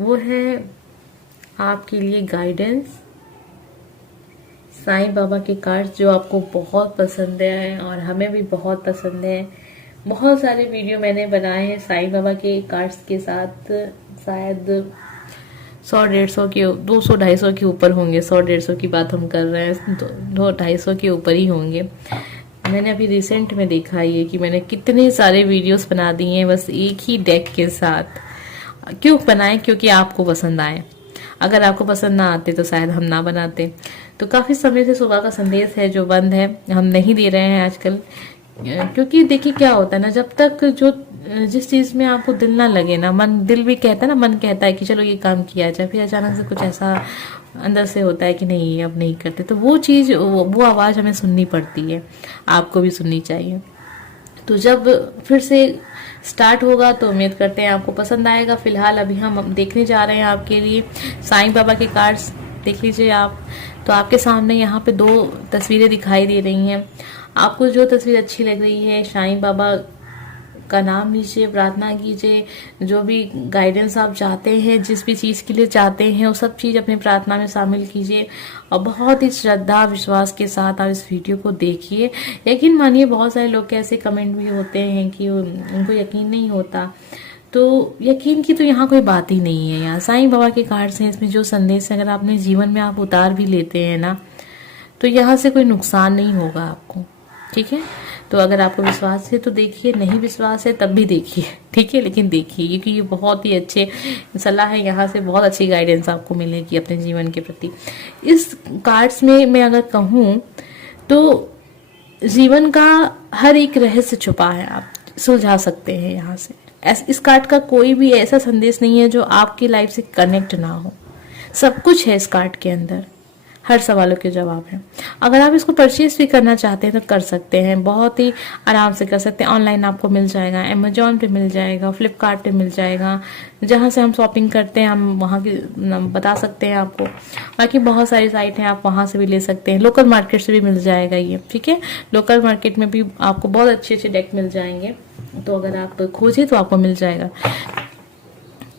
वो है आपके लिए गाइडेंस, साईं बाबा के कार्ड्स जो आपको बहुत पसंद है और हमें भी बहुत पसंद है। बहुत सारे वीडियो मैंने बनाए हैं साईं बाबा के कार्ड्स के साथ, शायद 100-150 के, 200-250 के ऊपर होंगे। 100-150 की बात हम कर रहे हैं तो 200-250 के ऊपर ही होंगे। मैंने अभी रिसेंट में देखा ये कि मैंने कितने सारे वीडियोस बना दिए हैं बस एक ही डेक के साथ। क्यों बनाए? क्योंकि आपको पसंद आए। अगर आपको पसंद ना आते तो शायद हम ना बनाते। तो काफी समय से सुबह का संदेश है जो बंद है, हम नहीं दे रहे हैं आजकल। क्योंकि देखिए क्या होता है ना, जब तक जो जिस चीज में आपको दिल ना लगे ना, मन दिल भी कहता है ना, मन कहता है कि चलो ये काम किया जाए, फिर अचानक से कुछ ऐसा अंदर से होता है कि नहीं अब नहीं करते, तो वो चीज वो आवाज हमें सुननी पड़ती है, आपको भी सुननी चाहिए। तो जब फिर से स्टार्ट होगा तो उम्मीद करते हैं आपको पसंद आएगा। फिलहाल अभी हम देखने जा रहे हैं आपके लिए साईं बाबा के कार्ड्स, देख लीजिए आप। तो आपके सामने यहाँ पे 2 तस्वीरें दिखाई दे रही हैं। आपको जो तस्वीर अच्छी लग रही है, साईं बाबा का नाम लीजिए, प्रार्थना कीजिए, जो भी गाइडेंस आप चाहते हैं, जिस भी चीज के लिए चाहते हैं, वो सब चीज अपनी प्रार्थना में शामिल कीजिए और बहुत ही श्रद्धा विश्वास के साथ आप इस वीडियो को देखिए। यकीन मानिए बहुत सारे लोग के ऐसे कमेंट भी होते हैं कि उनको यकीन नहीं होता, तो यकीन की तो यहाँ कोई बात ही नहीं है। यहाँ साईं बाबा के कार्ड्स हैं, इसमें जो संदेश अगर अपने जीवन में आप उतार भी लेते हैं ना, तो यहाँ से कोई नुकसान नहीं होगा आपको, ठीक है। तो अगर आपको विश्वास है तो देखिए, नहीं विश्वास है तब भी देखिए, ठीक है, लेकिन देखिए क्योंकि ये बहुत ही अच्छे सलाह है, यहाँ से बहुत अच्छी गाइडेंस आपको मिलेगी अपने जीवन के प्रति। इस कार्ड्स में मैं अगर कहूँ तो जीवन का हर एक रहस्य छुपा है, आप सुलझा सकते हैं यहाँ से। इस कार्ड का कोई भी ऐसा संदेश नहीं है जो आपकी लाइफ से कनेक्ट ना हो, सब कुछ है इस कार्ड के अंदर, हर सवालों के जवाब हैं। अगर आप इसको परचेज भी करना चाहते हैं तो कर सकते हैं, बहुत ही आराम से कर सकते हैं। ऑनलाइन आपको मिल जाएगा, अमेजोन पे मिल जाएगा, फ्लिपकार्ट पे मिल जाएगा, जहां से हम शॉपिंग करते हैं हम वहां की बता सकते हैं आपको। बाकी बहुत सारी साइट हैं, आप वहां से भी ले सकते हैं, लोकल मार्केट से भी मिल जाएगा ये, ठीक है। लोकल मार्केट में भी आपको बहुत अच्छे अच्छे डेक मिल जाएंगे, तो अगर आप खोजें तो आपको मिल जाएगा।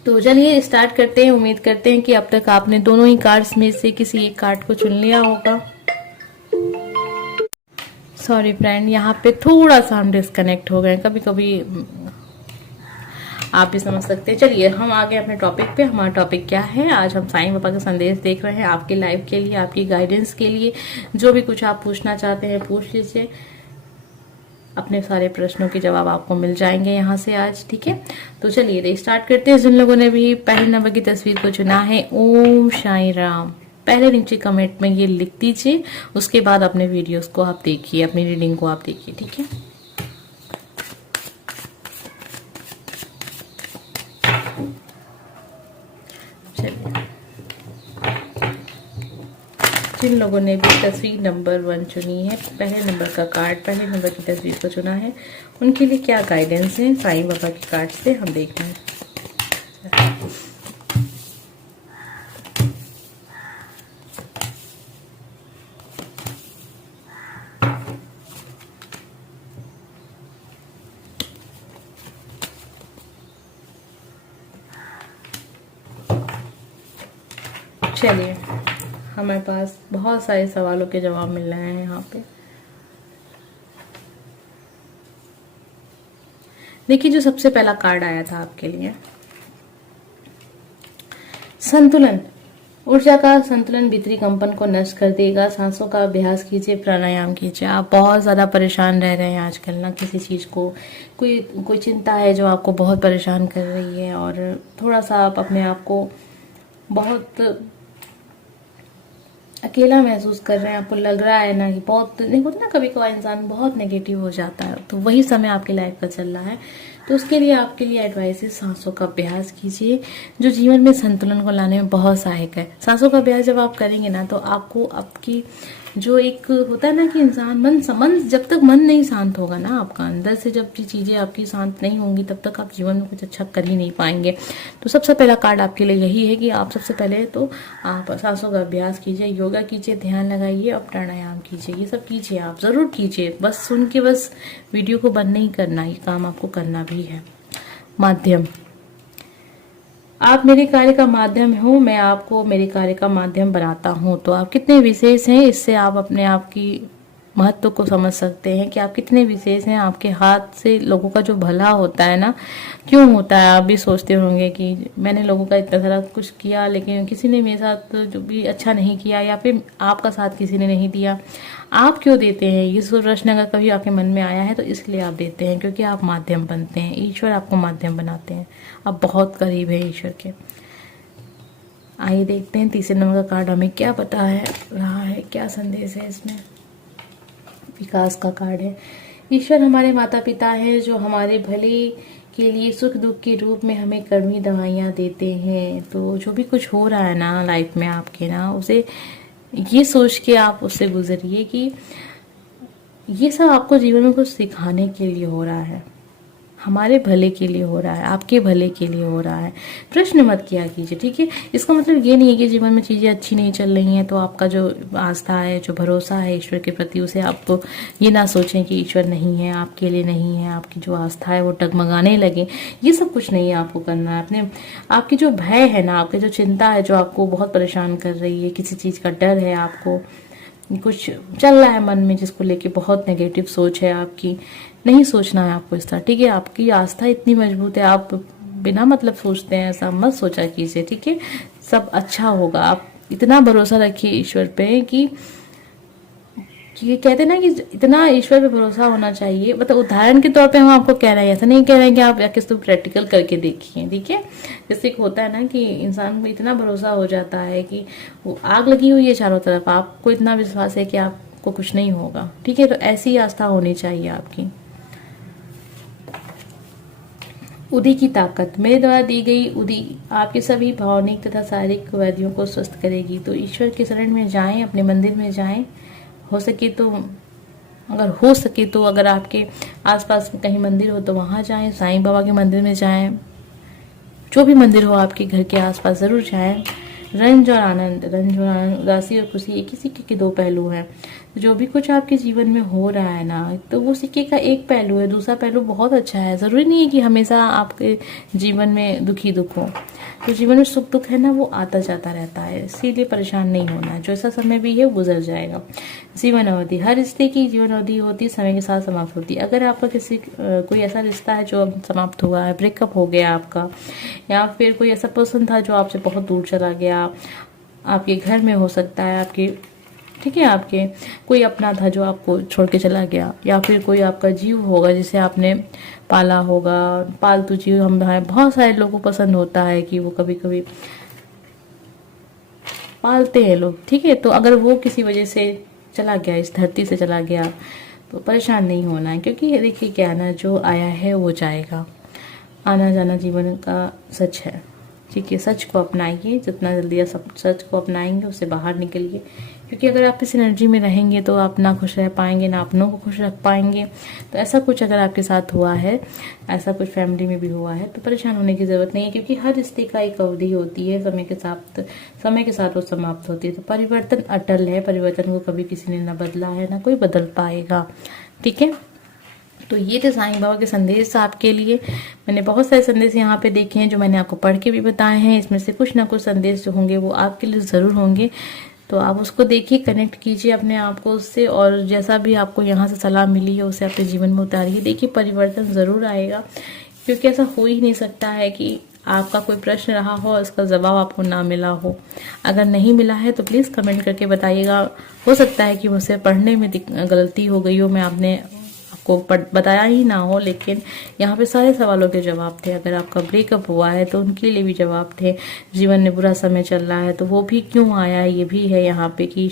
तो चलिए स्टार्ट करते हैं। उम्मीद करते हैं कि अब तक आपने दोनों ही कार्ड्स में से किसी एक कार्ड को चुन लिया होगा। सॉरी फ्रेंड, यहाँ पे थोड़ा सा हम डिस्कनेक्ट हो गए, कभी कभी आप भी समझ सकते हैं। चलिए हम आगे अपने टॉपिक पे। हमारा टॉपिक क्या है? आज हम साईं बाबा का संदेश देख रहे हैं आपकी लाइफ के लिए, आपकी गाइडेंस के लिए। जो भी कुछ आप पूछना चाहते हैं पूछ लीजिए, अपने सारे प्रश्नों के जवाब आपको मिल जाएंगे यहाँ से आज, ठीक है। तो चलिए स्टार्ट करते हैं। जिन लोगों ने भी पहले नंबर की तस्वीर को चुना है, ओम साईं राम, पहले नीचे कमेंट में ये लिख दीजिए। उसके बाद अपने वीडियोस को आप देखिए, अपनी रीडिंग को आप देखिए, ठीक है। चलिए, जिन लोगों ने भी तस्वीर नंबर 1 चुनी है, पहले नंबर का कार्ड, पहले नंबर की तस्वीर को चुना है, उनके लिए क्या गाइडेंस है साईं बाबा के कार्ड से, हम देख रहे हैं। चलिए, हमारे पास बहुत सारे सवालों के जवाब मिल रहे हैं यहाँ पे। देखिए, जो सबसे पहला कार्ड आया था आपके लिए, संतुलन, ऊर्जा का संतुलन भीतरी कंपन को नष्ट कर देगा। सांसों का अभ्यास कीजिए, प्राणायाम कीजिए। आप बहुत ज्यादा परेशान रह रहे हैं आजकल ना, किसी चीज को, कोई चिंता है जो आपको बहुत परेशान कर रही है, और थोड़ा सा आप अपने आप को बहुत अकेला महसूस कर रहे हैं। आपको लग रहा है ना कि बहुत, नहीं होता ना कभी कभार इंसान बहुत नेगेटिव हो जाता है, तो वही समय आपकी लाइफ का चल रहा है। तो उसके लिए आपके लिए एडवाइस है, सांसों का अभ्यास कीजिए, जो जीवन में संतुलन को लाने में बहुत सहायक है। सांसों का अभ्यास जब आप करेंगे ना, तो आपको आपकी जो एक होता है ना कि इंसान मन जब तक मन नहीं शांत होगा ना आपका, अंदर से जब ये चीजें आपकी शांत नहीं होंगी, तब तक आप जीवन में कुछ अच्छा कर ही नहीं पाएंगे। तो सबसे पहला कार्ड आपके लिए यही है कि आप सबसे पहले तो आप सांसों का अभ्यास कीजिए, योगा कीजिए, ध्यान लगाइए और प्राणायाम कीजिए। ये सब कीजिए, आप जरूर कीजिए, बस सुन के बस वीडियो को बंद नहीं करना, ये काम आपको करना भी है। माध्यम, आप मेरे कार्य का माध्यम हो, मैं आपको मेरे कार्य का माध्यम बनाता हूँ। तो आप कितने विशेष हैं, इससे आप अपने आप की महत्व को समझ सकते हैं कि आप कितने विशेष हैं। आपके हाथ से लोगों का जो भला होता है ना, क्यों होता है, आप भी सोचते होंगे कि मैंने लोगों का इतना सारा कुछ किया लेकिन किसी ने मेरे साथ जो भी अच्छा नहीं किया, या फिर आपका साथ किसी ने नहीं दिया, आप क्यों देते हैं। ये प्रश्न अगर कभी आपके मन में आया है तो इसलिए आप देते हैं, क्योंकि आप माध्यम बनते हैं। ईश्वर आपको माध्यम बनाते हैं, आप बहुत करीब है ईश्वर के। आइए देखते हैं तीसरे नंबर का कार्ड हमें क्या पता है रहा है, क्या संदेश है इसमें। विकास का कार्ड है। ईश्वर हमारे माता पिता हैं जो हमारे भले के लिए सुख दुख के रूप में हमें कड़वी दवाइयाँ देते हैं। तो जो भी कुछ हो रहा है ना लाइफ में आपके ना, उसे ये सोच के आप उससे गुजरिए कि ये सब आपको जीवन में कुछ सिखाने के लिए हो रहा है, हमारे भले के लिए हो रहा है, आपके भले के लिए हो रहा है। प्रश्न मत किया कीजिए, ठीक है। इसका मतलब ये नहीं है कि जीवन में चीजें अच्छी नहीं चल रही हैं तो आपका जो आस्था है, जो भरोसा है ईश्वर के प्रति, उसे आपको ये ना सोचें कि ईश्वर नहीं है, आपके लिए नहीं है, आपकी जो आस्था है वो डगमगाने लगे। ये सब कुछ नहीं है आपको करना है। अपने आपकी जो भय है ना, आपकी जो चिंता है जो आपको बहुत परेशान कर रही है, किसी चीज का डर है, आपको कुछ चल रहा है मन में जिसको लेके बहुत नेगेटिव सोच है आपकी, नहीं सोचना है आपको इस तरह, ठीक है। आपकी आस्था इतनी मजबूत है, आप बिना मतलब सोचते हैं, ऐसा मत सोचा कीजिए, ठीक है। सब अच्छा होगा, आप इतना भरोसा रखिए ईश्वर पे कि ये कहते हैं ना कि इतना ईश्वर पे भरोसा होना चाहिए। मतलब उदाहरण के तौर पे हम आपको कह रहे हैं, ऐसा नहीं कह रहे हैं कि आप या किसी प्रैक्टिकल करके देखिए, ठीक है। जैसे एक होता है ना कि इंसान में इतना भरोसा हो जाता है कि वो आग लगी हुई है चारों तरफ, आपको इतना विश्वास है कि आपको कुछ नहीं होगा, ठीक है। तो ऐसी आस्था होनी चाहिए आपकी। उदी की ताकत, मेरे द्वारा दी गई उदी आपके सभी भावनिक तथा शारीरिक व्याधियों को स्वस्थ करेगी। तो ईश्वर के शरण में जाएं, अपने मंदिर में जाएं, हो सके तो अगर आपके आसपास कहीं मंदिर हो तो वहां जाएं, साईं बाबा के मंदिर में जाएं, जो भी मंदिर हो आपके घर के आसपास जरूर जाएं। रंज और आनंद, उदासी और खुशी एक ही सिक्के के दो पहलू हैं। जो भी कुछ आपके जीवन में हो रहा है ना, तो वो सिक्के का एक पहलू है, दूसरा पहलू बहुत अच्छा है। जरूरी नहीं है कि हमेशा आपके जीवन में दुखी दुख हो। तो जीवन में सुख दुख है ना, वो आता जाता रहता है, इसीलिए परेशान नहीं होना है। जो ऐसा समय भी है गुजर जाएगा। जीवन अवधि, हर रिश्ते की जीवन अवधि होती, समय के साथ समाप्त होती। अगर आपका कोई ऐसा रिश्ता है जो अब समाप्त हुआ है, ब्रेकअप हो गया आपका, या फिर कोई ऐसा पर्सन था जो आपसे बहुत दूर चला गया, आपके घर में हो सकता है, आपके, ठीक है, आपके कोई अपना था जो आपको छोड़ के चला गया, या फिर कोई आपका जीव होगा जिसे आपने पाला होगा। पालतू जीव हम बहुत सारे लोगों को पसंद होता है कि वो कभी कभी पालते हैं लोग, ठीक है। तो अगर वो किसी वजह से चला गया, इस धरती से चला गया, तो परेशान नहीं होना है, क्योंकि देखिए क्या है ना, जो आया है वो जाएगा। आना जाना जीवन का सच है, ठीक है। सच को अपनाइए, जितना जल्दी आप सच को अपनाएंगे उससे बाहर निकलिए। क्योंकि अगर आप इस एनर्जी में रहेंगे तो आप ना खुश रह पाएंगे, ना अपनों को खुश रख पाएंगे। तो ऐसा कुछ अगर आपके साथ हुआ है, ऐसा कुछ फैमिली में भी हुआ है, तो परेशान होने की जरूरत नहीं है, क्योंकि हर रिश्ते का एक अवधि होती है, समय के साथ वो समाप्त होती है। तो परिवर्तन अटल है, परिवर्तन को कभी किसी ने न बदला है, ना कोई बदल पाएगा, ठीक है। तो ये थे साईं बाबा के संदेश आपके लिए। मैंने बहुत सारे संदेश यहाँ पे देखे हैं जो मैंने आपको पढ़ के भी बताए हैं। इसमें से कुछ ना कुछ संदेश जो होंगे वो आपके लिए जरूर होंगे। तो आप उसको देखिए, कनेक्ट कीजिए अपने आप को उससे, और जैसा भी आपको यहाँ से सलाह मिली है उसे अपने जीवन में उतारिए। देखिए परिवर्तन जरूर आएगा, क्योंकि ऐसा हो ही नहीं सकता है कि आपका कोई प्रश्न रहा हो और उसका जवाब आपको ना मिला हो। अगर नहीं मिला है तो प्लीज कमेंट करके बताइएगा। हो सकता है कि मुझसे पढ़ने में गलती हो गई हो, मैं आपने को बताया ही ना हो, लेकिन यहाँ पे सारे सवालों के जवाब थे। अगर आपका ब्रेकअप हुआ है तो उनके लिए भी जवाब थे। जीवन में बुरा समय चल रहा है तो वो भी क्यों आया है, ये भी है यहाँ पे कि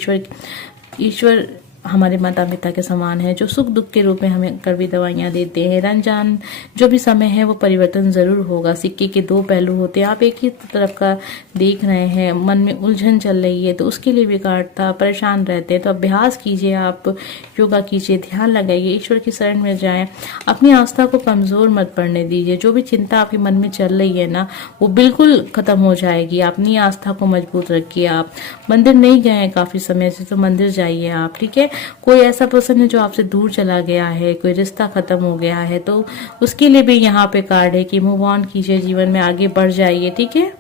ईश्वर हमारे माता पिता के समान है, जो सुख दुख के रूप में हमें कड़वी दवाइयां देते हैं। रंजान जो भी समय है वो परिवर्तन जरूर होगा। सिक्के के दो पहलू होते हैं, आप एक ही तरफ का देख रहे हैं, मन में उलझन चल रही है तो उसके लिए भी काटता, परेशान रहते हैं। तो अभ्यास कीजिए, आप योगा कीजिए, ध्यान लगाइए, ईश्वर की शरण में जाएं, अपनी आस्था को कमजोर मत पड़ने दीजिए। जो भी चिंता आपके मन में चल रही है ना, वो बिल्कुल खत्म हो जाएगी। अपनी आस्था को मजबूत रखिए। आप मंदिर नहीं गए हैं काफी समय से तो मंदिर जाइए आप, ठीक है। कोई ऐसा पर्सन है जो आपसे दूर चला गया है, कोई रिश्ता खत्म हो गया है, तो उसके लिए भी यहाँ पे कार्ड है कि मूव ऑन कीजिए, जीवन में आगे बढ़ जाइए। ठीक है,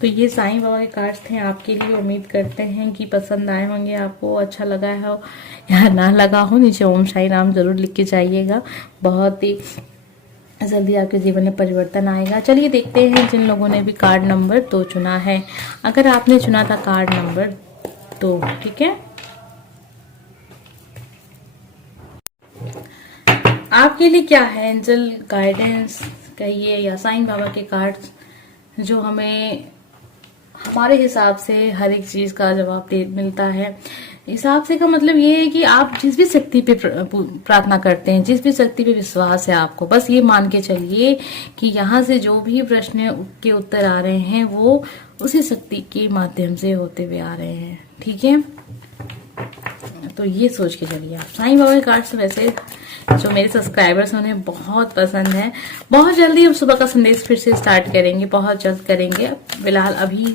तो ये साईं बाबा के कार्ड्स थे आपके लिए। उम्मीद करते हैं कि पसंद आए होंगे, आपको अच्छा लगा हो या ना लगा हो, नीचे ओम साई नाम जरूर लिख के जाइएगा। बहुत ही जल्दी आपके जीवन में परिवर्तन आएगा। चलिए देखते हैं जिन लोगों ने भी कार्ड नंबर 2 चुना है। अगर आपने चुना था कार्ड नंबर 2, ठीक है, आपके लिए क्या है एंजल गाइडेंस कहिए या साईं बाबा के कार्ड्स, जो हमें हमारे हिसाब से हर एक चीज का जवाब मिलता है। हिसाब से का मतलब ये है कि आप जिस भी शक्ति पे प्रार्थना करते हैं, जिस भी शक्ति पे विश्वास है आपको, बस ये मान के चलिए कि यहाँ से जो भी प्रश्न के उत्तर आ रहे हैं वो उसी शक्ति के माध्यम से होते हुए आ रहे हैं। ठीक है, तो ये सोच के चलिए आप। साईं बाबा के कार्ड्स वैसे जो मेरे सब्सक्राइबर्स हैं उन्हें बहुत पसंद है। बहुत जल्दी हम सुबह का संदेश फिर से स्टार्ट करेंगे, बहुत जल्द करेंगे। फिलहाल अभी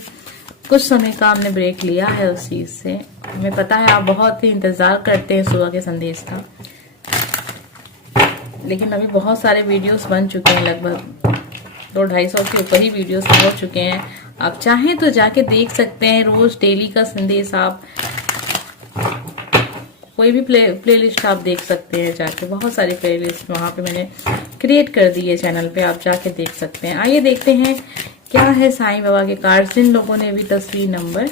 कुछ समय का हमने ब्रेक लिया है उस चीज से। हमें पता है आप बहुत ही इंतजार करते हैं सुबह के संदेश का, लेकिन अभी बहुत सारे वीडियोस बन चुके हैं, लगभग 200-250 के ऊपर ही वीडियोस हो चुके हैं। आप चाहें तो जाके देख सकते हैं, रोज डेली का संदेश आप कोई भी प्लेलिस्ट आप देख सकते हैं जाके। बहुत सारी प्लेलिस्ट वहां पे मैंने क्रिएट कर दी है चैनल पे, आप जाके देख सकते हैं। आइए देखते हैं क्या है साईं बाबा के कार्ड जिन लोगों ने भी तस्वीर नंबर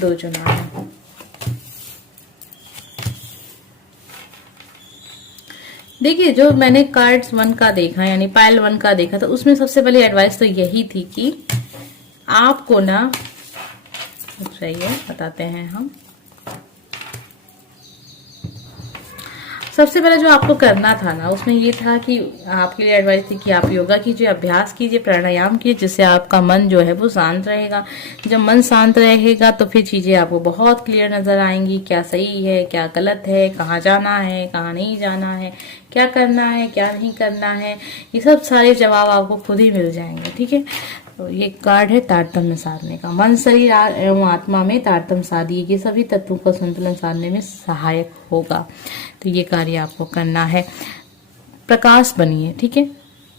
2 चुना है। देखिए, जो मैंने कार्ड्स 1 का देखा, यानी पाइल 1 का देखा, तो उसमें सबसे पहले एडवाइस तो यही थी कि आपको ना, चाहिए बताते हैं हम, सबसे पहले जो आपको करना था ना, उसमें ये था कि आपके लिए एडवाइस थी कि आप योगा कीजिए, अभ्यास कीजिए, प्राणायाम कीजिए, जिससे आपका मन जो है वो शांत रहेगा। जब मन शांत रहेगा तो फिर चीजें आपको बहुत क्लियर नजर आएंगी, क्या सही है, क्या गलत है, कहाँ जाना है, कहाँ नहीं जाना है, क्या करना है, क्या नहीं करना है, ये सब सारे जवाब आपको खुद ही मिल जाएंगे। ठीक है, तो ये कार्ड है तारतम्य साधने का। मन, शरीर एवं आत्मा में तारतम्य साधिए, ये सभी तत्वों का संतुलन साधने में सहायक होगा। तो ये कार्य आपको करना है। प्रकाश बनिए, ठीक है,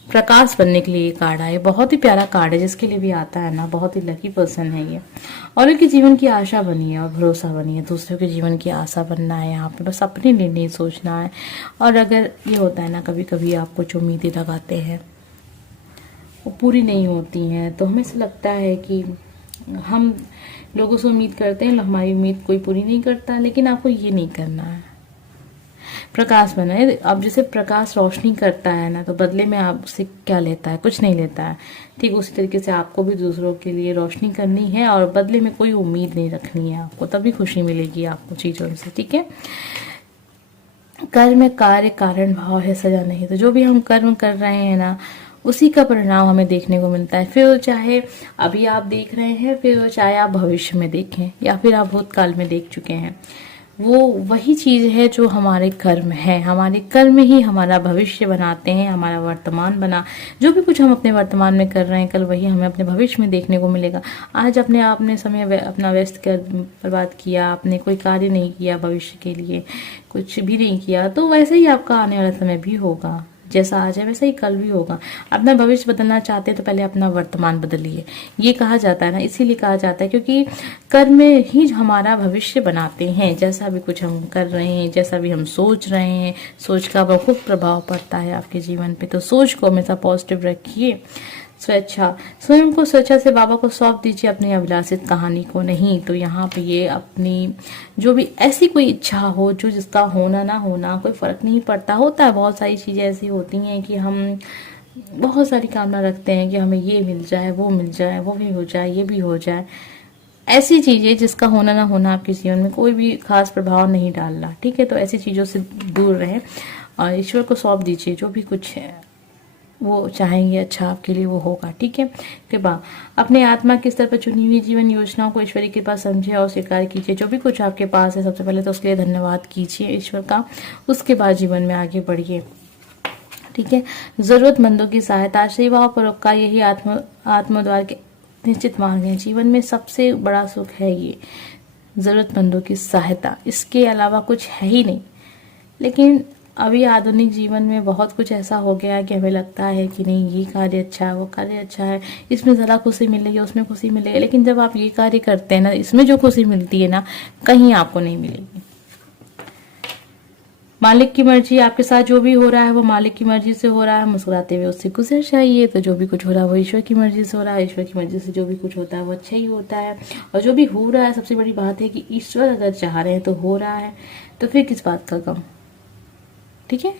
प्रकाश बनने के लिए ये कार्ड आए। बहुत ही प्यारा कार्ड है, जिसके लिए भी आता है ना, बहुत ही लकी पर्सन है ये। और उनके जीवन की आशा बनिए और भरोसा बनिए। दूसरों के जीवन की आशा बनना है यहाँ पे, बस अपने लिए नहीं सोचना है। और अगर ये होता है ना, कभी कभी आप कुछ उम्मीदें लगाते हैं, वो पूरी नहीं होती हैं, तो हमें ऐसा लगता है कि हम लोगों से उम्मीद करते हैं, हमारी उम्मीद कोई पूरी नहीं करता, लेकिन आपको ये नहीं करना है। प्रकाश बना है। अब जैसे प्रकाश रोशनी करता है ना, तो बदले में आपसे क्या लेता है? कुछ नहीं लेता है। ठीक उसी तरीके से आपको भी दूसरों के लिए रोशनी करनी है और बदले में कोई उम्मीद नहीं रखनी है आपको, तभी खुशी मिलेगी आपको चीजों से। ठीक है, कर्म में कार्य कारण भाव है, सजा नहीं। तो जो भी हम कर्म कर रहे हैं ना, उसी का परिणाम हमें देखने को मिलता है। फिर वो चाहे अभी आप देख रहे हैं, फिर वो चाहे आप भविष्य में देखें या फिर आप भूतकाल में देख चुके हैं, वो वही चीज है जो हमारे कर्म है। हमारे कर्म ही हमारा भविष्य बनाते हैं, हमारा वर्तमान बना। जो भी कुछ हम अपने वर्तमान में कर रहे हैं, कल वही हमें अपने भविष्य में देखने को मिलेगा। आज अपने आपने समय अपना व्यस्त कर बर्बाद किया, आपने कोई कार्य नहीं किया भविष्य के लिए, कुछ भी नहीं किया, तो वैसे ही आपका आने वाला समय भी होगा। जैसा आज है वैसा ही कल भी होगा। अपना भविष्य बदलना चाहते हैं तो पहले अपना वर्तमान बदलिए, ये कहा जाता है ना। इसीलिए कहा जाता है क्योंकि कर्म ही हमारा भविष्य बनाते हैं। जैसा भी कुछ हम कर रहे हैं, जैसा भी हम सोच रहे हैं, सोच का बहुत प्रभाव पड़ता है आपके जीवन पे। तो सोच को हमेशा पॉजिटिव रखिए। स्वेच्छा, स्वयं को स्वेच्छा से बाबा को सौंप दीजिए, अपनी अभिलाषित कहानी को नहीं। तो यहाँ पे ये अपनी जो भी ऐसी कोई इच्छा हो, जो जिसका होना ना होना कोई फर्क नहीं पड़ता। होता है बहुत सारी चीजें ऐसी होती हैं कि हम बहुत सारी कामना रखते हैं कि हमें ये मिल जाए, वो मिल जाए, वो भी हो जाए, ये भी हो जाए। ऐसी चीजें जिसका होना ना होना आपके जीवन में कोई भी खास प्रभाव नहीं डालना। ठीक है, तो ऐसी चीजों से दूर रहें और ईश्वर को सौंप दीजिए। जो भी कुछ है वो चाहेंगे अच्छा आपके लिए, वो होगा। ठीक है, कृपा अपने आत्मा के स्तर पर चुनी हुई जीवन योजनाओं को ईश्वरी के पास समझे और स्वीकार कीजिए। जो भी कुछ आपके पास है, सबसे पहले तो उसके लिए धन्यवाद कीजिए ईश्वर का, उसके बाद जीवन में आगे बढ़िए। ठीक है, जरूरतमंदों की सहायता, सेवा और परोपकार यही आत्म द्वार के निश्चित मार्ग है। जीवन में सबसे बड़ा सुख है ये। ज़रूरतमंदों की सहायता, इसके अलावा कुछ है ही नहीं। लेकिन अभी आधुनिक जीवन में बहुत कुछ ऐसा हो गया है कि हमें लगता है कि नहीं ये कार्य अच्छा है, वो कार्य अच्छा है, इसमें ज़रा खुशी मिलेगी, उसमें खुशी मिलेगी। लेकिन जब आप ये कार्य करते हैं ना, इसमें जो खुशी मिलती है ना, कहीं आपको नहीं मिलेगी। मालिक की मर्जी, आपके साथ जो भी हो रहा है वो मालिक की मर्जी से हो रहा है, मुस्कुराते हुए उससे गुजर जाइए। तो जो भी कुछ हो रहा है वो ईश्वर की मर्जी से हो रहा है, ईश्वर की मर्जी से जो भी कुछ होता है वो अच्छा ही होता है। और जो भी हो रहा है, सबसे बड़ी बात है कि ईश्वर अगर चाह रहे हैं तो हो रहा है, तो फिर किस बात का गम। ठीक है,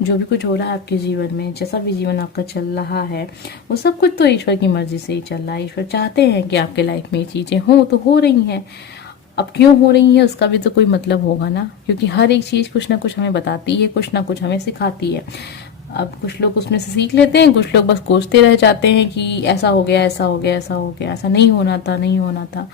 जो भी कुछ हो रहा है आपके जीवन में, जैसा भी जीवन आपका चल रहा है, वो सब कुछ तो ईश्वर की मर्जी से ही चल रहा है। ईश्वर चाहते हैं कि आपके लाइफ में ये चीजें हों, तो हो रही हैं। अब क्यों हो रही है उसका भी तो कोई मतलब होगा ना, क्योंकि हर एक चीज कुछ ना कुछ हमें बताती है, कुछ ना कुछ हमें सिखाती है। अब कुछ लोग उसमें से सीख लेते हैं, कुछ लोग बस कोसते रह जाते हैं कि ऐसा हो गया, ऐसा हो गया, ऐसा हो गया, ऐसा नहीं होना था, नहीं होना था।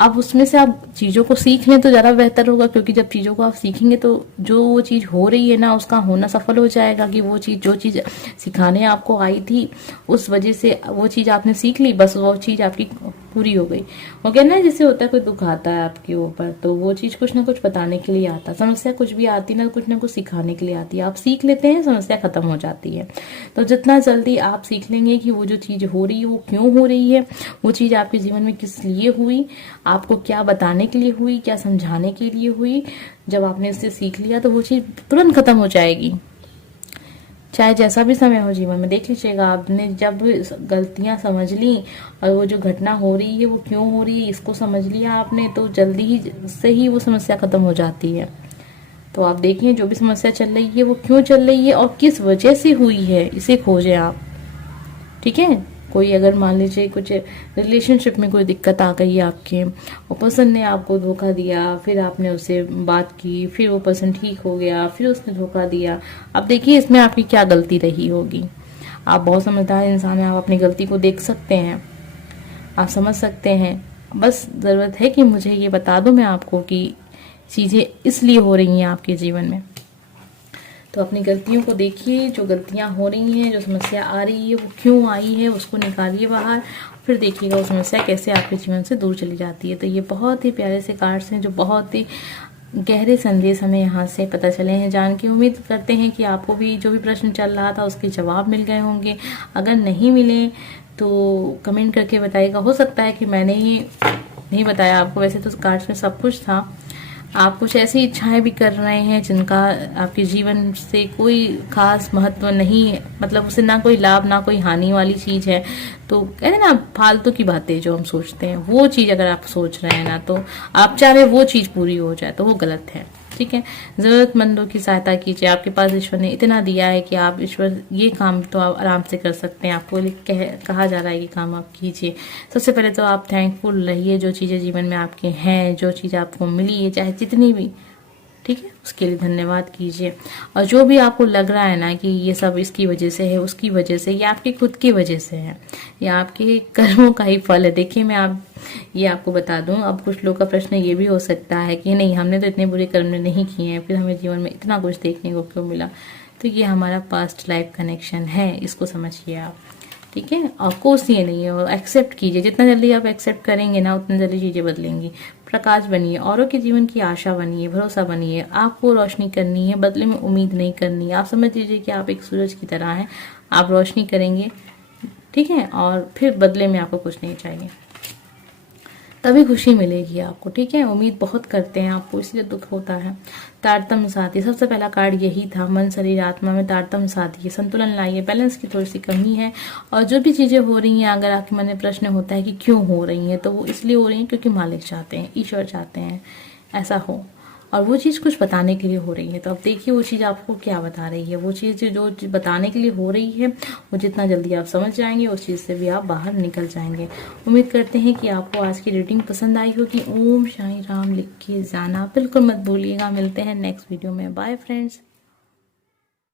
अब उसमें से आप चीजों को सीख लें तो ज्यादा बेहतर होगा, क्योंकि जब चीजों को आप सीखेंगे तो जो वो चीज हो रही है ना, उसका होना सफल हो जाएगा। कि वो चीज, जो चीज सिखाने आपको आई थी, उस वजह से वो चीज आपने सीख ली, बस वो चीज आपकी पूरी हो गई। वो कहना है जैसे होता है कोई दुख आता है आपके ऊपर, तो वो चीज कुछ ना कुछ बताने के लिए आता है। समस्या कुछ भी आती ना कुछ सिखाने के लिए आती है। आप सीख लेते हैं, समस्या खत्म हो जाती है। तो जितना जल्दी आप सीख लेंगे कि वो जो चीज हो रही है वो क्यों हो रही है, वो चीज आपके जीवन में किस लिए हुई, आपको क्या बताने के लिए हुई, क्या समझाने के लिए हुई, जब आपने इससे सीख लिया तो वो चीज तुरंत खत्म हो जाएगी। चाहे जैसा भी समय हो जीवन में, देख लीजिएगा आपने जब गलतियां समझ ली और वो जो घटना हो रही है वो क्यों हो रही है इसको समझ लिया आपने, तो जल्दी ही से ही वो समस्या खत्म हो जाती है। तो आप देखिए जो भी समस्या चल रही है वो क्यों चल रही है और किस वजह से हुई है, इसे खोजें आप। ठीक है, कोई अगर मान लीजिए कुछ रिलेशनशिप में कोई दिक्कत आ गई है आपके, वो पर्सन ने आपको धोखा दिया, फिर आपने उससे बात की, फिर वो पर्सन ठीक हो गया, फिर उसने धोखा दिया। अब देखिए इसमें आपकी क्या गलती रही होगी। आप बहुत समझदार इंसान हैं, आप अपनी गलती को देख सकते हैं, आप समझ सकते हैं। बस जरूरत है कि मुझे ये बता दो मैं आपको कि चीजें इसलिए हो रही हैं आपके जीवन में। तो अपनी गलतियों को देखिए, जो गलतियां हो रही हैं, जो समस्या आ रही है वो क्यों आई है, उसको निकालिए बाहर। फिर देखिएगा वो समस्या कैसे आपके जीवन से दूर चली जाती है। तो ये बहुत ही प्यारे से कार्ड्स हैं, जो बहुत ही गहरे संदेश हमें यहाँ से पता चले हैं जान के। उम्मीद करते हैं कि आपको भी जो भी प्रश्न चल रहा था उसके जवाब मिल गए होंगे। अगर नहीं मिले तो कमेंट करके बताइएगा। हो सकता है कि मैंने ही नहीं बताया आपको, वैसे तो कार्ड्स में सब कुछ था। आप कुछ ऐसी इच्छाएं भी कर रहे हैं जिनका आपके जीवन से कोई खास महत्व नहीं है, मतलब उससे ना कोई लाभ ना कोई हानि वाली चीज है। तो कहते हैं ना फालतू की बातें जो हम सोचते हैं, वो चीज अगर आप सोच रहे हैं ना, तो आप चाह रहे वो चीज पूरी हो जाए तो वो गलत है। ठीक है, जरूरतमंदों की सहायता कीजिए। आपके पास ईश्वर ने इतना दिया है कि आप ईश्वर ये काम तो आप आराम से कर सकते हैं। आपको कहा जा रहा है कि काम आप कीजिए। सबसे पहले तो आप थैंकफुल रहिए जो चीजें जीवन में आपके हैं, जो चीज आपको मिली है, चाहे जितनी भी, ठीक है, उसके लिए धन्यवाद कीजिए। और जो भी आपको लग रहा है ना कि ये सब इसकी वजह से है, उसकी वजह से, या आपकी खुद की वजह से है, या आपके कर्मों का ही फल है। देखिए मैं ये आपको बता दूं, अब कुछ लोग का प्रश्न ये भी हो सकता है कि नहीं हमने तो इतने बुरे कर्म नहीं किए हैं, फिर हमें जीवन में इतना कुछ देखने को क्यों मिला। तो ये हमारा पास्ट लाइफ कनेक्शन है, इसको समझिए आप। ठीक है, और कोसिए नहीं है, और एक्सेप्ट कीजिए। जितना जल्दी आप एक्सेप्ट करेंगे ना उतनी जल्दी चीजें बदलेंगी। प्रकाश बनिए, औरों के जीवन की आशा बनिए, भरोसा बनिए। आपको रोशनी करनी है, बदले में उम्मीद नहीं करनी है। आप समझ लीजिए कि आप एक सूरज की तरह हैं, आप रोशनी करेंगे, ठीक है, और फिर बदले में आपको कुछ नहीं चाहिए, तभी खुशी मिलेगी आपको। ठीक है, उम्मीद बहुत करते हैं आपको, इसलिए दुख होता है। तारतम्य साधी, सबसे पहला कार्ड यही था। मन शरीर आत्मा में तारतम्य साधिए, संतुलन लाइए, बैलेंस की थोड़ी सी कमी है। और जो भी चीजें हो रही हैं, अगर आपके मन में प्रश्न होता है कि क्यों हो रही हैं, तो वो इसलिए हो रही हैं क्योंकि मालिक चाहते हैं, ईश्वर चाहते हैं ऐसा हो, और वो चीज कुछ बताने के लिए हो रही है। तो अब देखिए वो चीज आपको क्या बता रही है। वो चीज जो बताने के लिए हो रही है, वो जितना जल्दी आप समझ जाएंगे उस चीज से भी आप बाहर निकल जाएंगे। उम्मीद करते हैं कि आपको आज की रीडिंग पसंद आई होगी। ओम साईं राम लिख के जाना बिल्कुल मत भूलिएगा। मिलते हैं नेक्स्ट वीडियो में। Bye friends.